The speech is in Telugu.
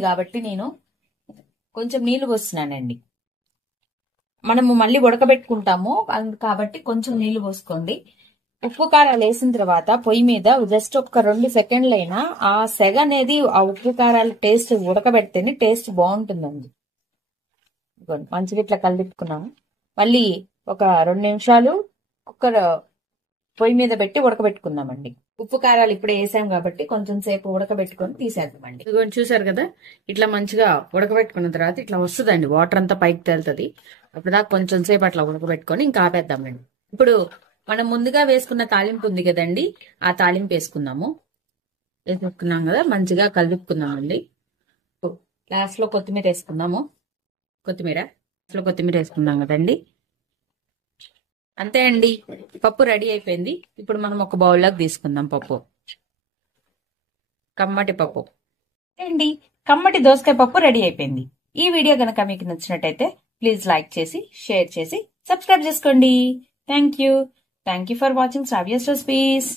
కాబట్టి నేను కొంచెం నీళ్లు పోస్తున్నానండి. మనము మళ్ళీ ఉడకబెట్టుకుంటాము కాబట్టి కొంచెం నీళ్లు పోసుకోండి. ఉప్పు కారాలు వేసిన తర్వాత పొయ్యి మీద జస్ట్ ఒక 2 సెకండ్లైనా ఆ సెగ అనేది ఆ ఉప్పు కారాలు టేస్ట్ ఉడకబెడితేనే టేస్ట్ బాగుంటుందండి. మంచిగా ఇట్లా కలిపుకున్నాము. మళ్ళీ ఒక 2 నిమిషాలు కుక్కర్ పొయ్యి మీద పెట్టి ఉడకబెట్టుకుందామండి. ఉప్పు కారాలు ఇప్పుడే వేసాం కాబట్టి కొంచెం సేపు ఉడకబెట్టుకొని తీసేద్దామండి. ఇదిగోండి చూసారు కదా, ఇట్లా మంచిగా ఉడకబెట్టుకున్న తర్వాత ఇట్లా వస్తుందండి, వాటర్ అంతా పైకి తేలుతుంది. అప్పుడు దాకా కొంచెం సేపు అట్లా ఉడకబెట్టుకొని ఇంకా ఆపేద్దామండి. ఇప్పుడు మనం ముందుగా వేసుకున్న తాలింపు ఉంది కదండి, ఆ తాలింపు వేసుకుందాము. వేసుకున్నాం కదా, మంచిగా కలుపుకుందామండి. లాస్ట్ లో కొత్తిమీర వేసుకుందాము. కొత్తిమీర వేసుకుందాం కదండి. అంతే అండి, పప్పు రెడీ అయిపోయింది. ఇప్పుడు మనం ఒక బౌల్లోకి తీసుకుందాం పప్పు. కమ్మటి పప్పు అండి, కమ్మటి దోసకాయ పప్పు రెడీ అయిపోయింది. ఈ వీడియో కనుక మీకు నచ్చినట్టయితే ప్లీజ్ లైక్ చేసి, షేర్ చేసి, సబ్స్క్రైబ్ చేసుకోండి. Thank you for watching Sravya's recipes.